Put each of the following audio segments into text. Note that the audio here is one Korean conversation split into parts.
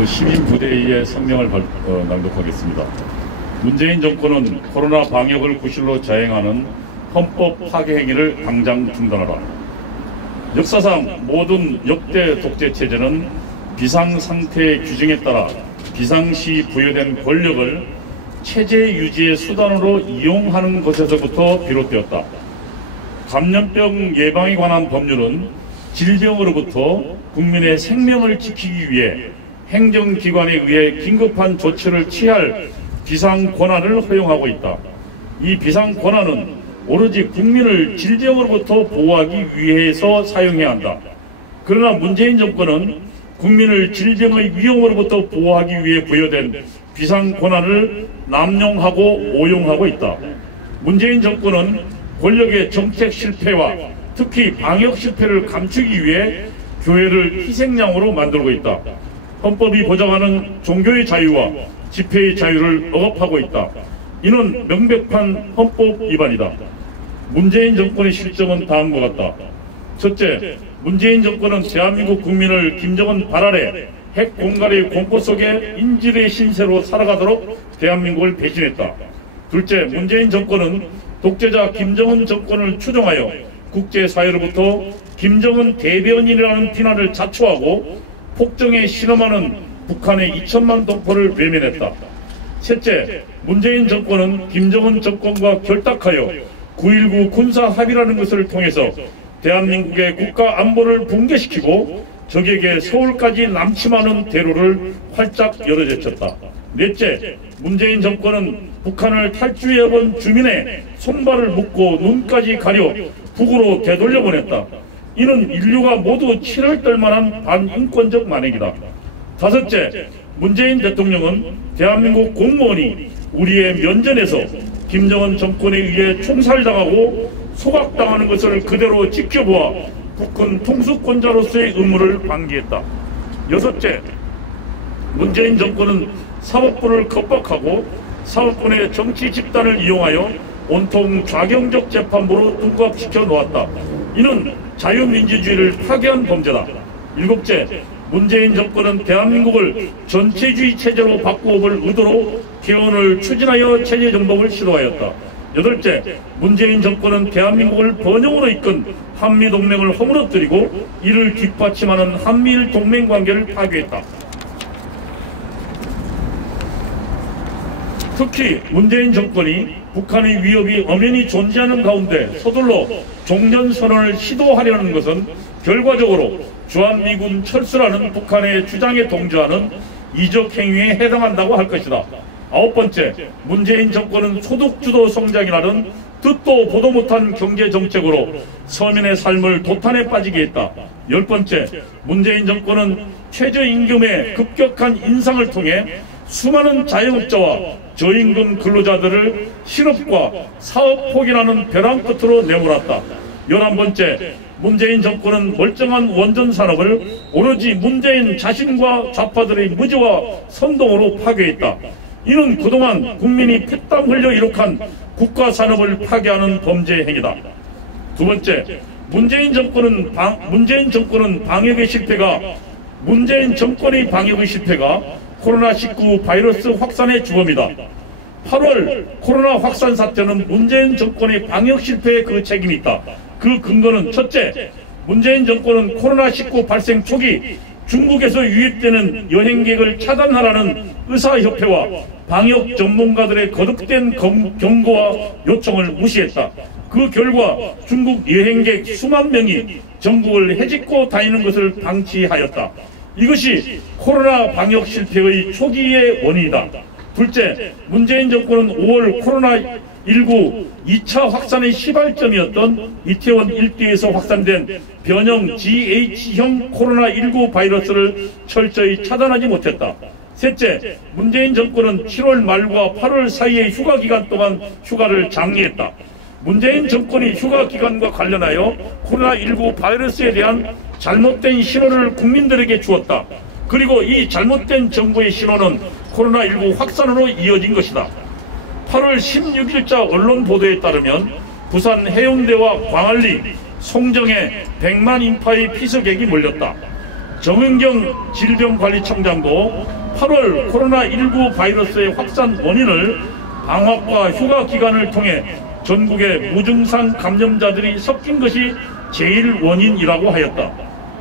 시민부대의 성명을 낭독하겠습니다. 문재인 정권은 코로나 방역을 구실로 자행하는 헌법 파괴 행위를 당장 중단하라. 역사상 모든 역대 독재 체제는 비상상태의 규정에 따라 비상시 부여된 권력을 체제 유지의 수단으로 이용하는 것에서부터 비롯되었다. 감염병 예방에 관한 법률은 질병으로부터 국민의 생명을 지키기 위해 행정기관에 의해 긴급한 조치를 취할 비상권한을 허용하고 있다. 이 비상권한은 오로지 국민을 질병으로부터 보호하기 위해서 사용해야 한다. 그러나 문재인 정권은 국민을 질병의 위험으로부터 보호하기 위해 부여된 비상권한을 남용하고 오용하고 있다. 문재인 정권은 권력의 정책 실패와 특히 방역 실패를 감추기 위해 교회를 희생양으로 만들고 있다. 헌법이 보장하는 종교의 자유와 집회의 자유를 억압하고 있다. 이는 명백한 헌법 위반이다. 문재인 정권의 실정은 다음과 같다. 첫째, 문재인 정권은 대한민국 국민을 김정은 발 아래 핵 공갈의 공포 속에 인질의 신세로 살아가도록 대한민국을 배신했다. 둘째, 문재인 정권은 독재자 김정은 정권을 추종하여 국제사회로부터 김정은 대변인이라는 비난을 자초하고 폭정에 신음하는 북한의 2천만 동포를 외면했다. 셋째, 문재인 정권은 김정은 정권과 결탁하여 9.19 군사합의라는 것을 통해서 대한민국의 국가 안보를 붕괴시키고 적에게 서울까지 남침하는 대로를 활짝 열어제쳤다. 넷째, 문재인 정권은 북한을 탈주해온 주민의 손발을 묶고 눈까지 가려 북으로 되돌려보냈다. 이는 인류가 모두 치를 떨만한 반인권적 만행이다. 다섯째, 문재인 대통령은 대한민국 공무원이 우리의 면전에서 김정은 정권에 의해 총살당하고 소각당하는 것을 그대로 지켜보아 국군 통수권자로서의 의무를 방기했다. 여섯째, 문재인 정권은 사법부를 겁박하고 사법부의 정치 집단을 이용하여 온통 좌경적 재판부로 둔갑시켜 놓았다. 이는 자유민주주의를 파괴한 범죄다. 일곱째, 문재인 정권은 대한민국을 전체주의 체제로 바꾸어볼 의도로 개헌을 추진하여 체제정복을 시도하였다. 여덟째, 문재인 정권은 대한민국을 번영으로 이끈 한미동맹을 허물어뜨리고 이를 뒷받침하는 한미일 동맹관계를 파괴했다. 특히 문재인 정권이 북한의 위협이 엄연히 존재하는 가운데 서둘러 종전선언을 시도하려는 것은 결과적으로 주한미군 철수라는 북한의 주장에 동조하는 이적 행위에 해당한다고 할 것이다. 아홉 번째, 문재인 정권은 소득주도 성장이라는 듣도 보도 못한 경제정책으로 서민의 삶을 도탄에 빠지게 했다. 열 번째, 문재인 정권은 최저임금의 급격한 인상을 통해 수많은 자영업자와 저임금 근로자들을 실업과 사업 포기라는 벼랑 끝으로 내몰았다. 11번째, 문재인 정권은 멀쩡한 원전산업을 오로지 문재인 자신과 좌파들의 무지와 선동으로 파괴했다. 이는 그동안 국민이 피땀 흘려 이룩한 국가산업을 파괴하는 범죄 행위다. 두 번째, 문재인 정권의 정권의 방역의 실패가 코로나19 바이러스 확산의 주범이다. 8월 코로나 확산 사태는 문재인 정권의 방역 실패에 그 책임이 있다. 그 근거는 첫째, 문재인 정권은 코로나19 발생 초기 중국에서 유입되는 여행객을 차단하라는 의사협회와 방역 전문가들의 거듭된 경고와 요청을 무시했다. 그 결과 중국 여행객 수만 명이 전국을 헤집고 다니는 것을 방치하였다. 이것이 코로나 방역 실패의 초기의 원인이다. 둘째, 문재인 정권은 5월 코로나19 2차 확산의 시발점이었던 이태원 일대에서 확산된 변형 GH형 코로나19 바이러스를 철저히 차단하지 못했다. 셋째, 문재인 정권은 7월 말과 8월 사이의 휴가 기간 동안 휴가를 장려했다. 문재인 정권이 휴가 기간과 관련하여 코로나19 바이러스에 대한 잘못된 신호를 국민들에게 주었다. 그리고 이 잘못된 정부의 신호는 코로나19 확산으로 이어진 것이다. 8월 16일자 언론 보도에 따르면 부산 해운대와 광안리, 송정에 100만 인파의 피서객이 몰렸다. 정은경 질병관리청장도 8월 코로나19 바이러스의 확산 원인을 방학과 휴가 기간을 통해 전국의 무증상 감염자들이 섞인 것이 제일 원인이라고 하였다.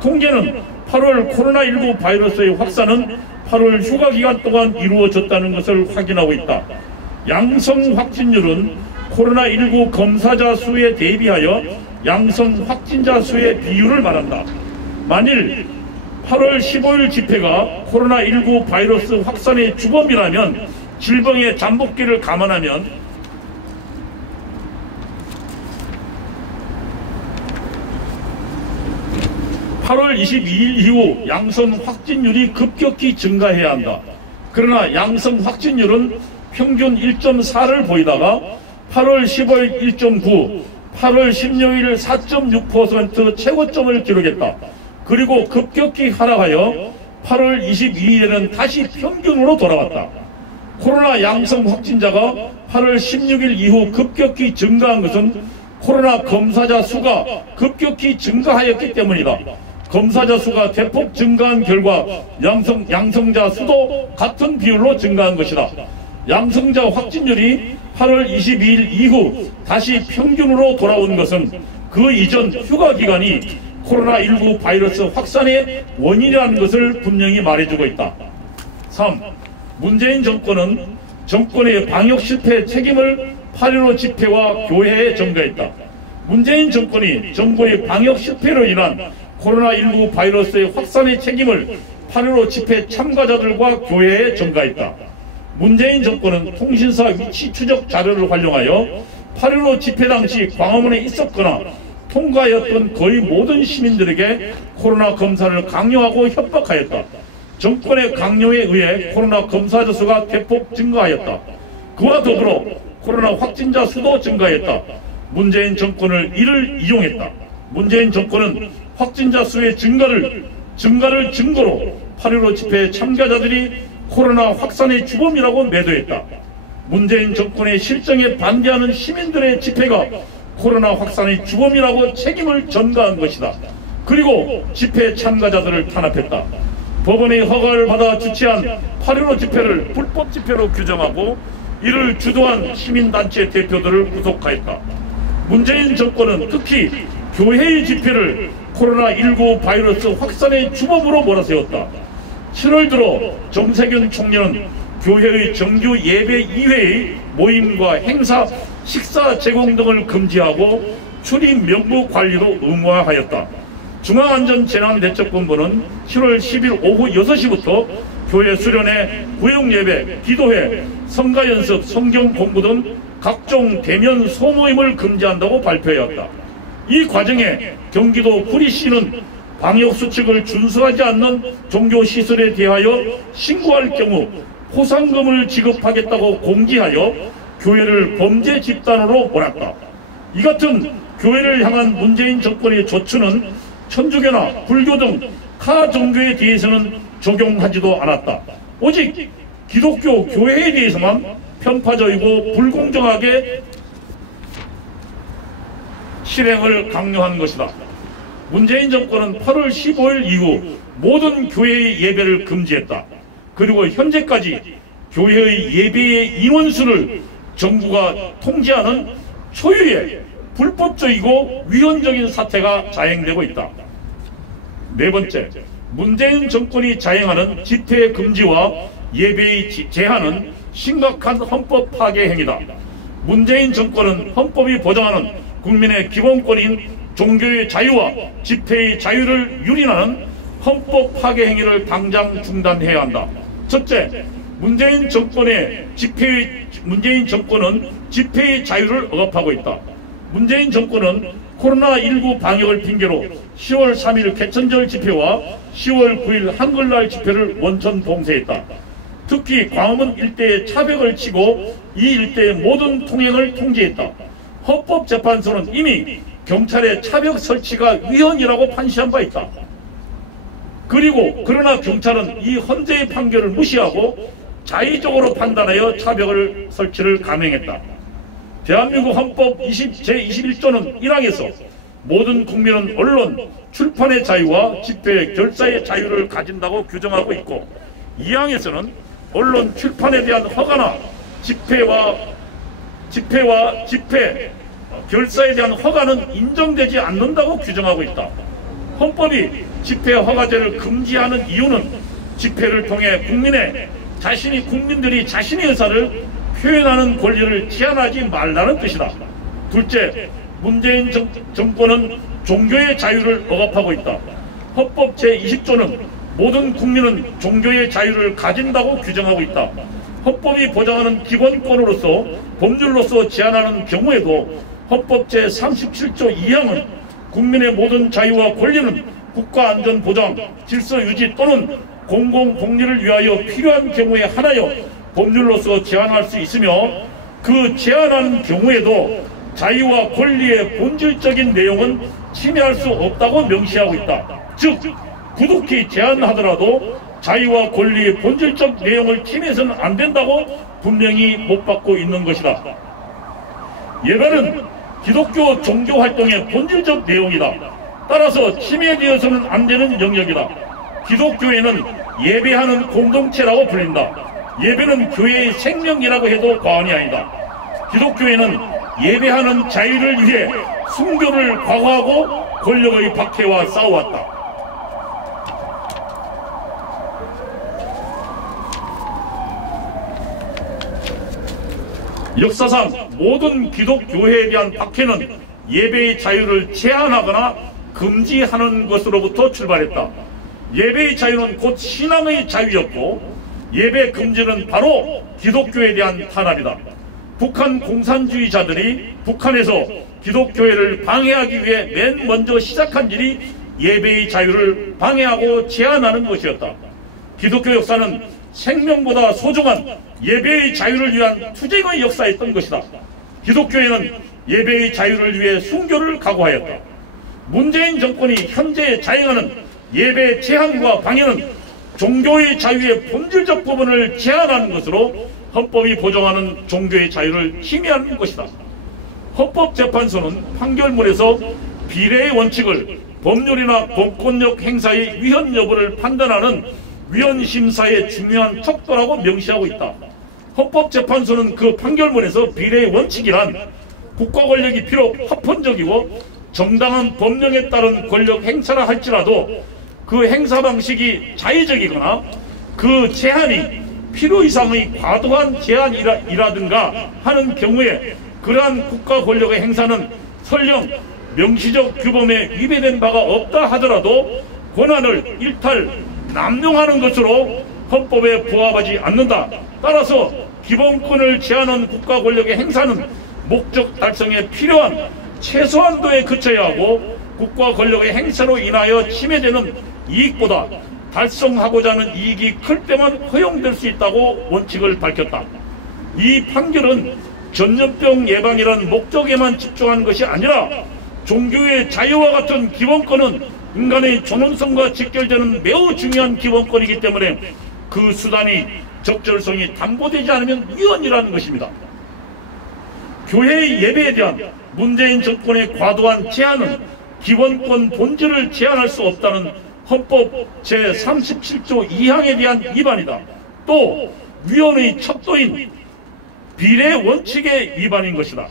통계는 8월 코로나19 바이러스의 확산은 8월 휴가 기간 동안 이루어졌다는 것을 확인하고 있다. 양성 확진율은 코로나19 검사자 수에 대비하여 양성 확진자 수의 비율을 말한다. 만일 8월 15일 집회가 코로나19 바이러스 확산의 주범이라면 질병의 잠복기를 감안하면 8월 22일 이후 양성 확진율이 급격히 증가해야 한다. 그러나 양성 확진율은 평균 1.4를 보이다가 8월 15일 1.9, 8월 16일 4.6% 최고점을 기록했다. 그리고 급격히 하락하여 8월 22일에는 다시 평균으로 돌아왔다. 코로나 양성 확진자가 8월 16일 이후 급격히 증가한 것은 코로나 검사자 수가 급격히 증가하였기 때문이다. 검사자 수가 대폭 증가한 결과 양성자 수도 같은 비율로 증가한 것이다. 양성자 확진율이 8월 22일 이후 다시 평균으로 돌아온 것은 그 이전 휴가 기간이 코로나19 바이러스 확산의 원인이라는 것을 분명히 말해주고 있다. 3. 문재인 정권은 정권의 방역 실패 책임을 8.15 집회와 교회에 전가했다. 문재인 정권이 정부의 방역 실패로 인한 코로나19 바이러스의 확산의 책임을 8.15 집회 참가자들과 교회에 전가했다. 문재인 정권은 통신사 위치 추적 자료를 활용하여 8.15 집회 당시 광화문에 있었거나 통과하였던 거의 모든 시민들에게 코로나 검사를 강요하고 협박하였다. 정권의 강요에 의해 코로나 검사자 수가 대폭 증가하였다. 그와 더불어 코로나 확진자 수도 증가했다. 문재인 정권을 이를 이용했다. 문재인 정권은 확진자 수의 증가를 증거로 8.15 집회 참가자들이 코로나 확산의 주범이라고 매도했다. 문재인 정권의 실정에 반대하는 시민들의 집회가 코로나 확산의 주범이라고 책임을 전가한 것이다. 그리고 집회 참가자들을 탄압했다. 법원의 허가를 받아 주최한 8.15 집회를 불법 집회로 규정하고 이를 주도한 시민단체 대표들을 구속하였다. 문재인 정권은 특히 교회의 집회를 코로나19 바이러스 확산의 주범으로 몰아세웠다. 7월 들어 정세균 총리는 교회의 정규 예배 이외의 모임과 행사, 식사 제공 등을 금지하고 출입 명부 관리도 의무화하였다. 중앙안전재난대책본부는 7월 10일 오후 6시부터 교회 수련회, 구역예배, 기도회, 성가연습, 성경공부 등 각종 대면 소모임을 금지한다고 발표하였다. 이 과정에 경기도 구리시는 방역수칙을 준수하지 않는 종교시설에 대하여 신고할 경우 포상금을 지급하겠다고 공지하여 교회를 범죄 집단으로 몰았다. 이 같은 교회를 향한 문재인 정권의 조처는 천주교나 불교 등 타 종교에 대해서는 적용하지도 않았다. 오직 기독교 교회에 대해서만 편파적이고 불공정하게 실행을 강요한 것이다. 문재인 정권은 8월 15일 이후 모든 교회의 예배를 금지했다. 그리고 현재까지 교회의 예배의 인원수를 정부가 통제하는 초유의 불법적이고 위헌적인 사태가 자행되고 있다. 네 번째, 문재인 정권이 자행하는 집회 금지와 예배의 제한은 심각한 헌법 파괴 행위다. 문재인 정권은 헌법이 보장하는 국민의 기본권인 종교의 자유와 집회의 자유를 유린하는 헌법 파괴 행위를 당장 중단해야 한다. 첫째, 문재인 정권은 집회의 자유를 억압하고 있다. 문재인 정권은 코로나19 방역을 핑계로 10월 3일 개천절 집회와 10월 9일 한글날 집회를 원천 봉쇄했다. 특히 광화문 일대에 차벽을 치고 이 일대의 모든 통행을 통제했다. 헌법재판소는 이미 경찰의 차벽 설치가 위헌이라고 판시한 바 있다. 그러나 경찰은 이 헌재의 판결을 무시하고 자의적으로 판단하여 차벽을 설치를 감행했다. 대한민국 헌법 제21조는 1항에서 모든 국민은 언론, 출판의 자유와 집회, 결사의 자유를 가진다고 규정하고 있고, 2항에서는 언론, 출판에 대한 허가나 집회, 결사에 대한 허가는 인정되지 않는다고 규정하고 있다. 헌법이 집회 허가제를 금지하는 이유는 집회를 통해 국민들이 자신의 의사를 표현하는 권리를 제한하지 말라는 뜻이다. 둘째, 문재인 정권은 종교의 자유를 억압하고 있다. 헌법 제20조는 모든 국민은 종교의 자유를 가진다고 규정하고 있다. 헌법이 보장하는 기본권으로서 법률로서 제한하는 경우에도 헌법 제37조 2항은 국민의 모든 자유와 권리는 국가안전보장, 질서유지 또는 공공복리를 위하여 필요한 경우에 한하여 법률로서 제한할 수 있으며, 그 제한하는 경우에도 자유와 권리의 본질적인 내용은 침해할 수 없다고 명시하고 있다. 즉, 구독히 제한하더라도 자유와 권리의 본질적 내용을 침해해서는 안 된다고 분명히 못 받고 있는 것이다. 예배는 기독교 종교활동의 본질적 내용이다. 따라서 침해되어서는 안 되는 영역이다. 기독교회는 예배하는 공동체라고 불린다. 예배는 교회의 생명이라고 해도 과언이 아니다. 기독교회는 예배하는 자유를 위해 순교를 과거하고 권력의 박해와 싸워왔다. 역사상 모든 기독교회에 대한 박해는 예배의 자유를 제한하거나 금지하는 것으로부터 출발했다. 예배의 자유는 곧 신앙의 자유였고, 예배 금지는 바로 기독교에 대한 탄압이다. 북한 공산주의자들이 북한에서 기독교회를 방해하기 위해 맨 먼저 시작한 일이 예배의 자유를 방해하고 제한하는 것이었다. 기독교 역사는 생명보다 소중한 예배의 자유를 위한 투쟁의 역사였던 것이다. 기독교회는 예배의 자유를 위해 순교를 각오하였다. 문재인 정권이 현재 자행하는 예배 제한과 방해는 종교의 자유의 본질적 부분을 제한하는 것으로 헌법이 보장하는 종교의 자유를 침해하는 것이다. 헌법재판소는 판결문에서 비례의 원칙을 법률이나 공권력 행사의 위헌 여부를 판단하는 위헌심사의 중요한 척도라고 명시하고 있다. 헌법재판소는 그 판결문에서 비례의 원칙이란 국가 권력이 비록 합헌적이고 정당한 법령에 따른 권력 행사라 할지라도 그 행사 방식이 자의적이거나 그 제한이 필요 이상의 과도한 제한이라든가 하는 경우에 그러한 국가 권력의 행사는 설령 명시적 규범에 위배된 바가 없다 하더라도 권한을 일탈, 남용하는 것으로 헌법에 부합하지 않는다. 따라서 기본권을 제한한 국가 권력의 행사는 목적 달성에 필요한 최소한도에 그쳐야 하고, 국가 권력의 행사로 인하여 침해되는 이익보다 달성하고자 하는 이익이 클 때만 허용될 수 있다고 원칙을 밝혔다. 이 판결은 전염병 예방이라는 목적에만 집중하는 것이 아니라 종교의 자유와 같은 기본권은 인간의 존엄성과 직결되는 매우 중요한 기본권이기 때문에 그 수단이 적절성이 담보되지 않으면 위헌이라는 것입니다. 교회의 예배에 대한 문재인 정권의 과도한 제한은 기본권 본질을 제한할 수 없다는 헌법 제37조 2항에 대한 위반이다. 또 위헌의 척도인 비례 원칙의 위반인 것이다.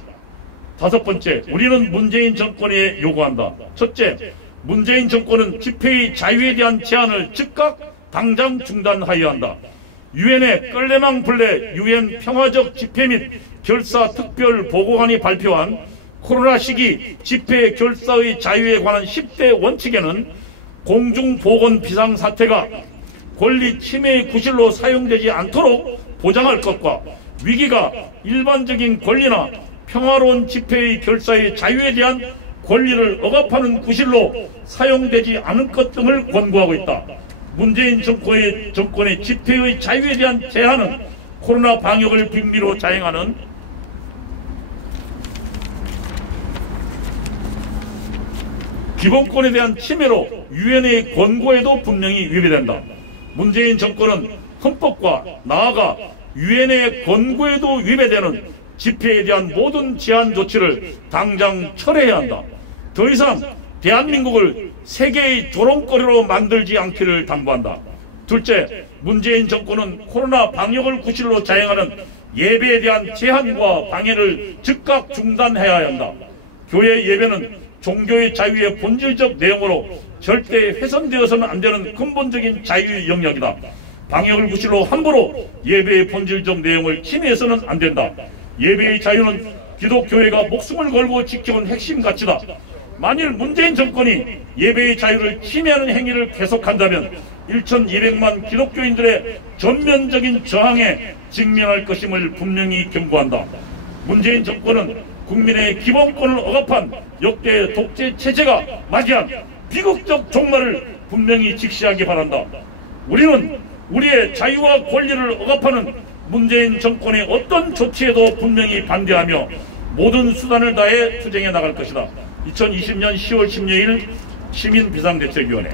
다섯 번째, 우리는 문재인 정권에 요구한다. 첫째, 문재인 정권은 집회의 자유에 대한 제한을 즉각 당장 중단하여야 한다. 유엔의 끌레망 블레 유엔 평화적 집회 및 결사 특별 보고관이 발표한 코로나 시기 집회 결사의 자유에 관한 10대 원칙에는 공중보건 비상사태가 권리 침해의 구실로 사용되지 않도록 보장할 것과 위기가 일반적인 권리나 평화로운 집회의 결사의 자유에 대한 권리를 억압하는 구실로 사용되지 않을 것 등을 권고하고 있다. 문재인 정권의 집회의 자유에 대한 제한은 코로나 방역을 빌미로 자행하는 기본권에 대한 침해로 유엔의 권고에도 분명히 위배된다. 문재인 정권은 헌법과 나아가 유엔의 권고에도 위배되는 집회에 대한 모든 제한 조치를 당장 철회해야 한다. 더 이상 대한민국을 세계의 조롱거리로 만들지 않기를 당부한다. 둘째, 문재인 정권은 코로나 방역을 구실로 자행하는 예배에 대한 제한과 방해를 즉각 중단해야 한다. 교회 예배는 종교의 자유의 본질적 내용으로 절대 훼손되어서는 안 되는 근본적인 자유의 영역이다. 방역을 구실로 함부로 예배의 본질적 내용을 침해해서는 안 된다. 예배의 자유는 기독교회가 목숨을 걸고 지켜온 핵심 가치다. 만일 문재인 정권이 예배의 자유를 침해하는 행위를 계속한다면 1,200만 기독교인들의 전면적인 저항에 직면할 것임을 분명히 경고한다. 문재인 정권은 국민의 기본권을 억압한 역대 독재 체제가 맞이한 비극적 종말을 분명히 직시하기 바란다. 우리는 우리의 자유와 권리를 억압하는 문재인 정권의 어떤 조치에도 분명히 반대하며 모든 수단을 다해 투쟁해 나갈 것이다. 2020년 10월 16일 시민비상대책위원회.